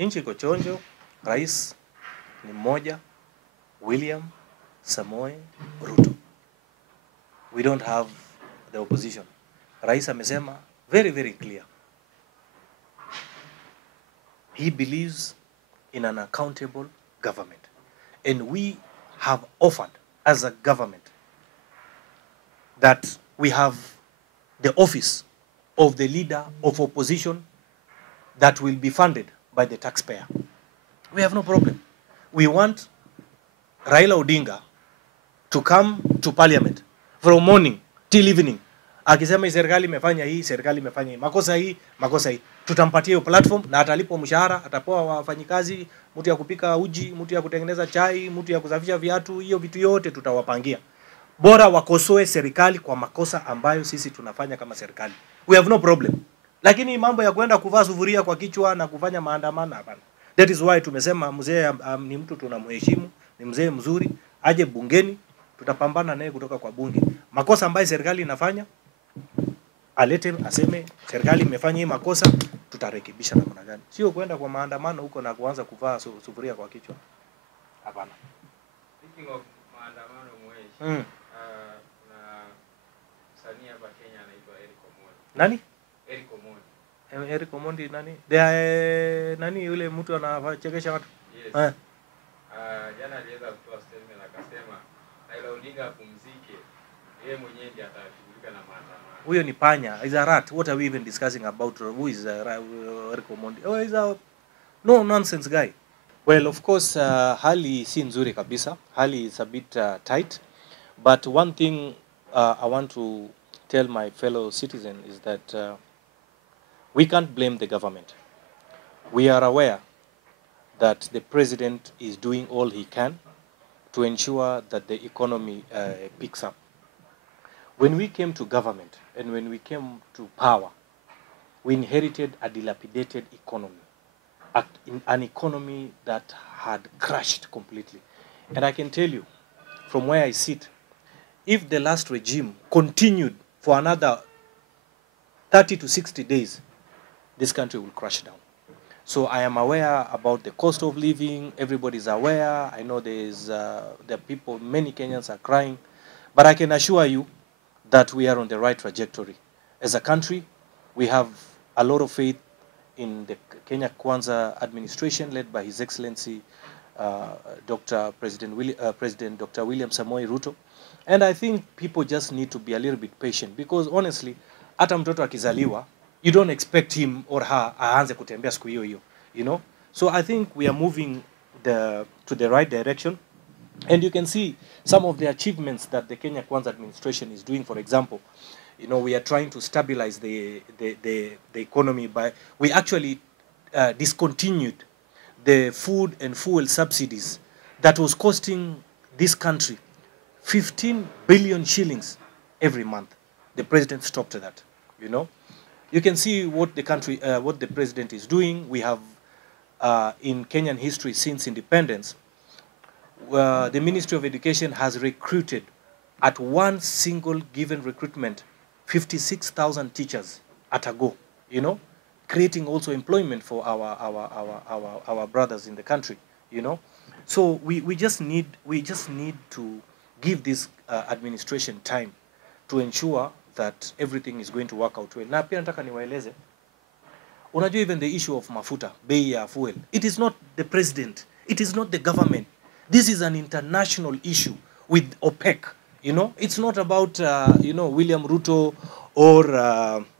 Inchi kochonjo, rais ni mmoja, William Samoei Ruto. We don't have the opposition. Rais amesema very, very clear. He believes in an accountable government. And we have offered as a government that we have the office of the leader of opposition that will be funded by the taxpayer. We have no problem. We want Raila Odinga to come to parliament from morning till evening. Akisema hii serikali imefanya hii, serikali imefanya hii, makosa hii, makosa hii. Tutampatia hiyo platform na atalipo mshahara, atapewa wafanyikazi, mtu ya kupika uji, mtu ya kutengeneza chai, mtu ya kusafisha viatu, hiyo vitu yote tutawapangia. Bora wakosoe serikali kwa makosa ambayo sisi tunafanya kama serikali. We have no problem. Lakini mambo ya kwenda kuvaa sufuria kwa kichwa na kufanya maandamano hapana. That is why tumesema mzee ni mtu tunamheshimu, ni mzee mzuri, aje bungeni, tutapambana naye kutoka kwa bunge. Makosa ambayo serikali inafanya, alete aseme serikali imefanya hii makosa, tutarekebisha namna gani. Sio kwenda kwa maandamano huko na kuanza kuvaa sufuria kwa kichwa. Hapana. Speaking of maandamano mweshi, na msanii hapa Kenya anaitwa Eric Omondi. Nani? Eric Omondi. Eric Omondi nani? Nani yule mtu anachekesha watu? Yes. Jana aliweza kutoa statement akasema Raila Odinga apumzike. Yeye mwenyewe ndiye atashughulika na maandamano. Huyo ni panya. Is a rat. What are we even discussing about? Who is Eric Omondi? Oh, is a no nonsense guy. Well, of course, hali si nzuri kabisa. Hali is a bit tight. But one thing I want to tell my fellow citizens is that we can't blame the government. We are aware that the president is doing all he can to ensure that the economy picks up. When we came to government and when we came to power, we inherited a dilapidated economy, an economy that had crashed completely. And I can tell you, from where I sit, if the last regime continued for another 30 to 60 days, this country will crash down. So I am aware about the cost of living. Everybody's aware. I know there are people, many Kenyans are crying. But I can assure you that we are on the right trajectory. As a country, we have a lot of faith in the Kenya Kwanza administration led by His Excellency President Dr. William Samoei Ruto. And I think people just need to be a little bit patient because honestly, hata mtoto akizaliwa, you don't expect him or her aanze kutembea siku hiyo hiyo, you know. So I think we are moving to the right direction, and you can see some of the achievements that the Kenya Kwanza administration is doing. For example, you know, we are trying to stabilize the economy by we actually discontinued the food and fuel subsidies that was costing this country 15 billion shillings every month. The president stopped that, you know. You can see what the country, what the president is doing. We have, in Kenyan history since independence, the Ministry of Education has recruited, at one single given recruitment, 56,000 teachers at a go, you know, creating also employment for our brothers in the country, you know. So we just need to give this administration time to ensure that everything is going to work out well. Na pia nataka niwaeleze, unajua even the issue of mafuta, bei ya fuel, it is not the president, it is not the government. This is an international issue with OPEC, you know. It's not about, you know, William Ruto or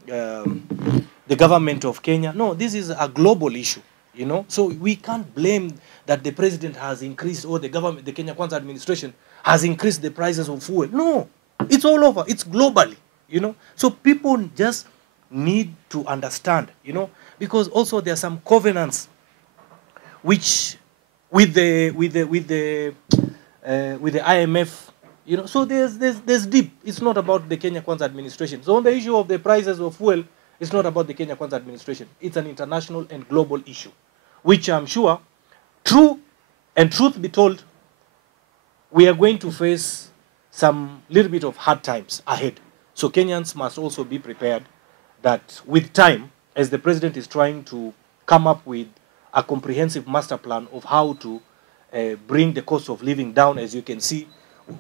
the government of Kenya. No, this is a global issue, you know. So we can't blame that the president has increased or the government, the Kenya Kwanza administration has increased the prices of fuel. No, it's all over, it's globally. You know, so people just need to understand, you know, because also there are some covenants which with the IMF, you know, so there's deep. It's not about the Kenya Kwanza administration. So on the issue of the prices of fuel, it's not about the Kenya Kwanza administration. It's an international and global issue, which I'm sure, truth be told, we are going to face some little bit of hard times ahead. So Kenyans must also be prepared that with time, as the president is trying to come up with a comprehensive master plan of how to bring the cost of living down. As you can see,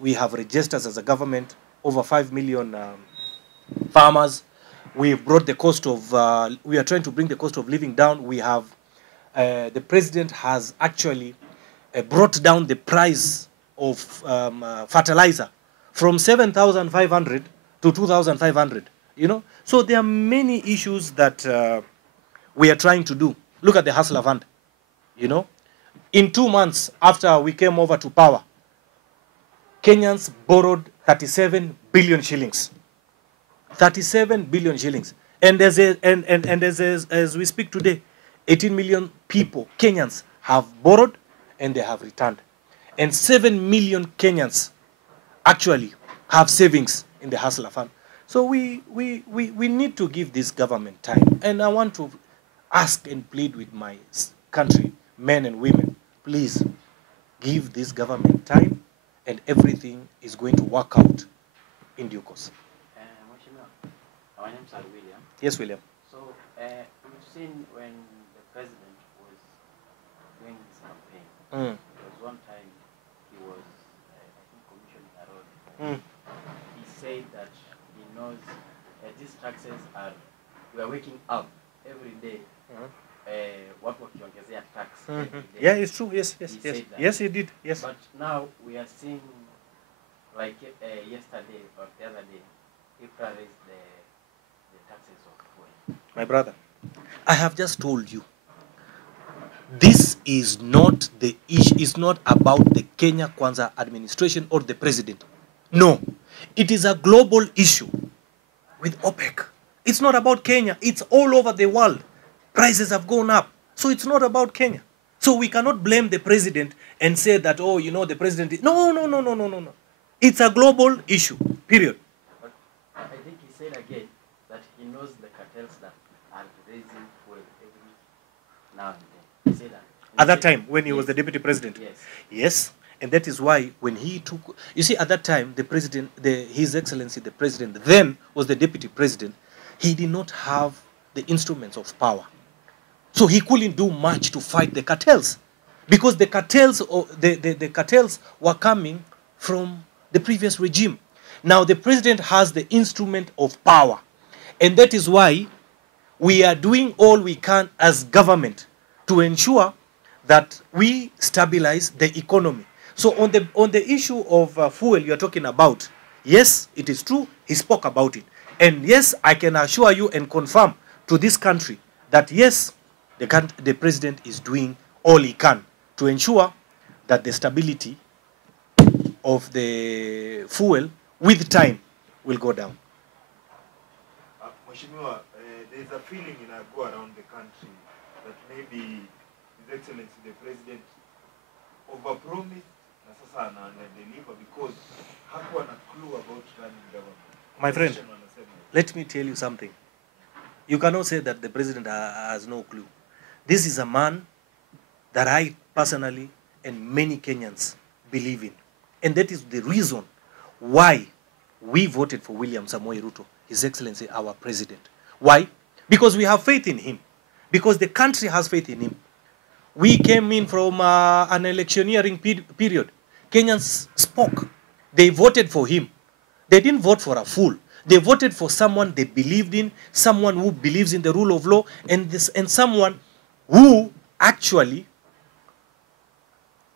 we have registered as a government over 5 million farmers. We've brought the cost of, we are trying to bring the cost of living down. We have, the president has actually brought down the price of fertilizer from 7,500 to 2,500, you know. So there are many issues that we are trying to do. Look at the Hustler Fund, you know. In 2 months after we came over to power, Kenyans borrowed 37 billion shillings. 37 billion shillings. And as we speak today, 18 million people, Kenyans, have borrowed and they have returned. And 7 million Kenyans actually have savings in the Hustler Fund. So we need to give this government time. And I want to ask and plead with my country, men and women, please give this government time and everything is going to work out in due course. My name is William. Yes, William. So we've seen when the president was doing his campaign, there was one time he was, I think, commissioning a road. He said that he knows these taxes are, we are waking up every day. What wakiongezea tax every day. Yeah, it's true. Yes, yes, He yes. said that. Yes, he did. Yes. But now we are seeing, like yesterday or the other day, April raised the taxes of fuel. My brother, I have just told you, this is not the issue. It's not about the Kenya Kwanza administration or the president. No, it is a global issue with OPEC. It's not about Kenya. It's all over the world. Prices have gone up. So it's not about Kenya. So we cannot blame the president and say that, oh, you know, the president is... No, no, no, no, no, no, no. It's a global issue, period. But I think he said again that he knows the cartels that are raising fuel every now and then. He said that. At that time, when he was the deputy president? Yes. Yes. And that is why when he took... You see, at that time, the president, His Excellency, the president, then was the deputy president. He did not have the instruments of power. So he couldn't do much to fight the cartels. Because the cartels, the cartels were coming from the previous regime. Now the president has the instrument of power. And that is why we are doing all we can as government to ensure that we stabilize the economy. So on the issue of fuel you're talking about, yes, it is true, he spoke about it. And yes, I can assure you and confirm to this country that yes, the president is doing all he can to ensure that the stability of the fuel with time will go down. Mheshimiwa, there is a feeling in a go around the country that maybe His Excellency the President overpromised na sasa anadeliver because hakuwa na clue about running government. My friend, let me tell you something. You cannot say that the president has no clue. This is a man that I personally and many Kenyans believe in. And that is the reason why we voted for William Samoei Ruto, His Excellency, our president. Why? Because we have faith in him. Because the country has faith in him. We came in from an electioneering period. Kenyans spoke. They voted for him. They didn't vote for a fool. They voted for someone they believed in, someone who believes in the rule of law, and someone who actually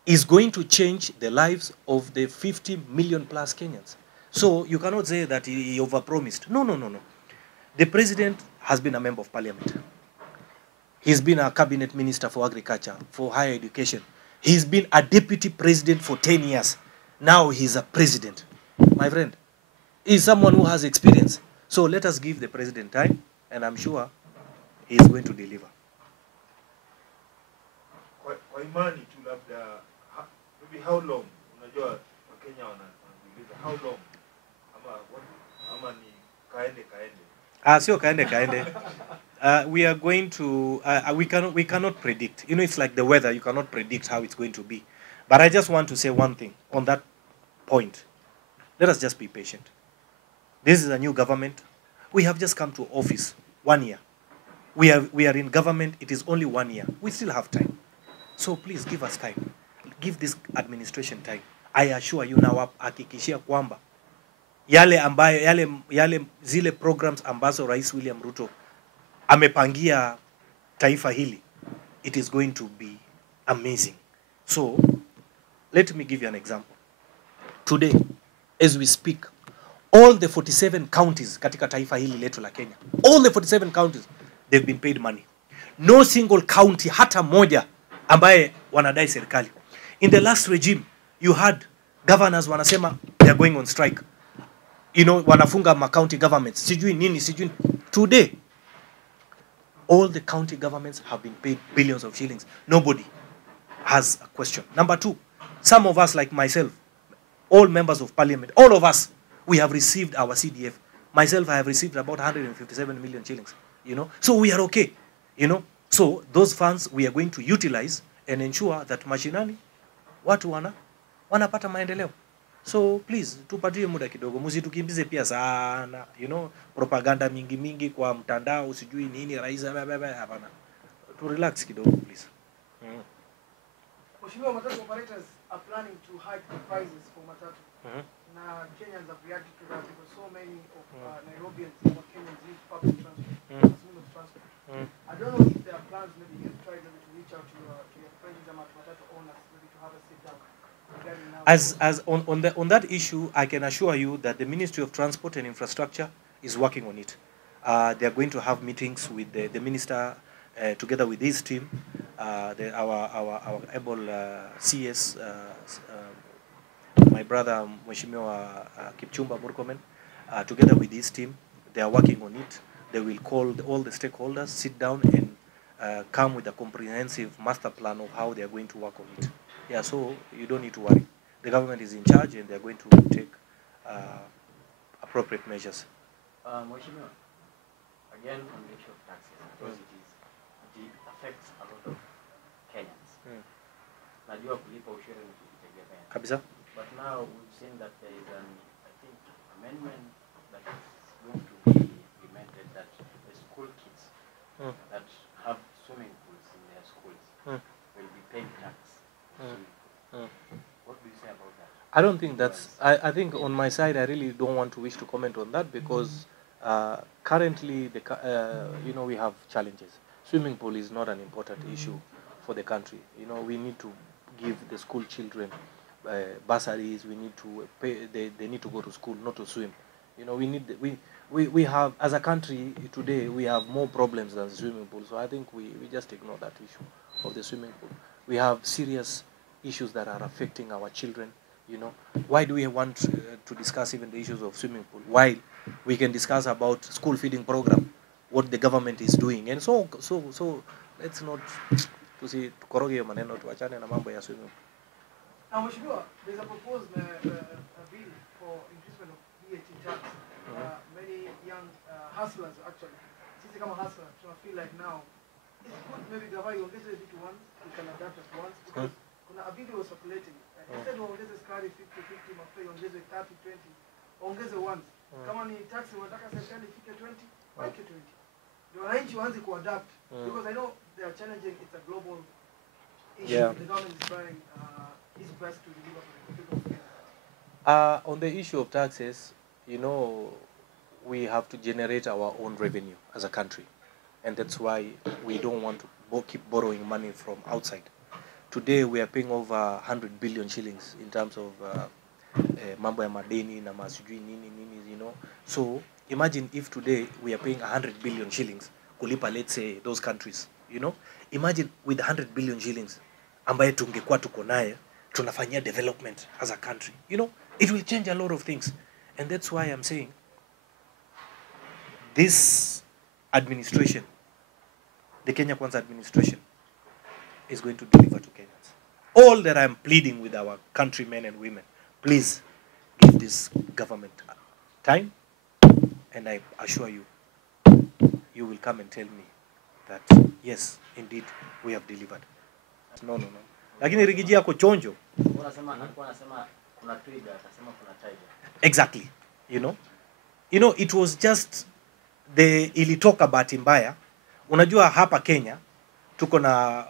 is going to change the lives of the 50 million plus Kenyans. So you cannot say that he overpromised. No, no, no, no. The president has been a member of parliament. He's been a cabinet minister for agriculture, for higher education. He's been a deputy president for 10 years. Now he's a president. My friend, he's someone who has experience. So let us give the president time, and I'm sure he's going to deliver. Kwa imani tu labda, maybe how long? Unajua Wakenya wanajiuliza how long? Ama ni kaende. Sio kaende. We are going to, we cannot predict. You know, it's like the weather. You cannot predict how it's going to be. But I just want to say one thing on that point. Let us just be patient. This is a new government. We have just come to office 1 year. We are in government. It is only 1 year. We still have time. So please give us time. Give this administration time. I assure you now, hakikishia kwamba yale ambayo yale zile programs ambazo Rais William Ruto amepangia taifa hili, it is going to be amazing. So let me give you an example. Today, as we speak, all the 47 counties katika taifa hili letu la Kenya, all the 47 counties, they've been paid money. No single county hata moja ambaye wanadai serikali. In the last regime, you had governors wanasema they are going on strike. You know, wanafunga ma county governments. Sijui nini, sijui. Today, all the county governments have been paid billions of shillings. Nobody has a question. Number two, some of us like myself, all members of parliament, all of us, we have received our CDF. Myself, I have received about 157 million shillings, you know. So we are okay, you know. So those funds we are going to utilize and ensure that mashinani, watu wanapata maendeleo. So please, tupatie muda kidogo. Msitukimbize pia sana, you know, propaganda mingi kwa mtandao, usijui nini, rais, hapana. To relax kidogo, please. Mheshimiwa, matatu operators are planning to hike the prices for matatu. Now, Kenyans have reacted to that because so many of Nairobians or Kenyans use public transport, transport. I don't know if there are plans, maybe you've tried maybe to reach out to your friends and matatu owners, maybe to have a sit down. As on that issue, I can assure you that the Ministry of Transport and Infrastructure is working on it. They are going to have meetings with the minister together with his team, our able CS, my brother Mheshimiwa Kipchumba Murkomen, together with his team. They are working on it. They will call all the stakeholders, sit down and come with a comprehensive master plan of how they are going to work on it. Yeah, so you don't need to worry. The government is in charge and they are going to take appropriate measures. Mheshimiwa, again on the issue of taxes, because it affects a lot of Kenyans. Najua kulipa ushuru ni kujitegemea. Kabisa. But now we've seen that there is an, I think, amendment that is going to be implemented that the school kids that have swimming pools in their schools will be paying tax. What do you say about that? I don't think that's, I think on my side, I really don't want to wish to comment on that because currently, you know, we have challenges. Swimming pool is not an important issue for the country. You know, we need to give the school children bursaries. We need to pay, they need to go to school, not to swim. You know, we have, as a country today, we have more problems than the swimming pool. So I think we just ignore that issue of the swimming pool. We have serious issues that are affecting our children. You know, why do we want to discuss even the issues of swimming pool? Why we can discuss about school feeding program, what the government is doing, and so let's not to see tukoroge maneno tuachane na mambo ya swimming pool. Now, Mheshimiwa, there's a proposed a bill for increasement of VAT tax. Many young hustlers actually, sisi kama hustlers, feel like now it's good maybe gavai ongeze vitu once, we can adapt at once because kuna a video was circulating. Instead ongeze skari 50-50, mafuta ongeze 30-20, ongeze once. Kama ni tax wanataka serikali ifike 20, wake 20. The wananchi waanze kuadapt because I know they are challenging, it's a global issue. Yeah. The government is trying its best to deliver for the people of Kenya. On the issue of taxes, you know, we have to generate our own revenue as a country. And that's why we don't want to keep borrowing money from outside. Today we are paying over 100 billion shillings in terms of mambo ya madeni na masijui nini, you know. So imagine if today we are paying 100 billion shillings kulipa, let's say, those countries, you know. Imagine with 100 billion shillings ambaye tungekuwa tuko naye tunafanyia development as a country, you know. It will change a lot of things. And that's why I'm saying this administration, the Kenya Kwanza administration, is going to deliver to Kenyans. All that I'm pleading with our countrymen and women, please give this government time, and I assure you, you will come and tell me that, yes, indeed, we have delivered. No. Lakini rigiji yako chonjo. Exactly. You know, it was just the ilitoka bahati mbaya. Unajua hapa Kenya tuko na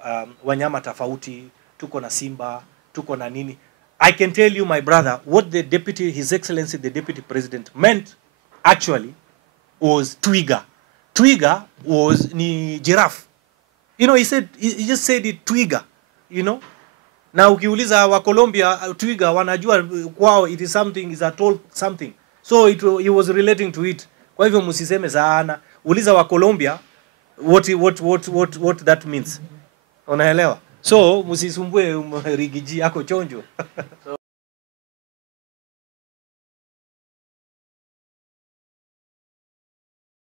wanyama tofauti, tuko na simba, tuko na nini. I can tell you, my brother, what the deputy, His Excellency the Deputy President meant actually was twiga. Twiga was ni giraffe. You know, he just said it twiga, you know. Na ukiuliza wa Colombia twiga wanajua kwao it is something, is a tall something. So he was relating to it. Kwa hivyo msiseme sana. Uliza wa Colombia what that means. Unaelewa? So msisumbue rigiji yako chonjo.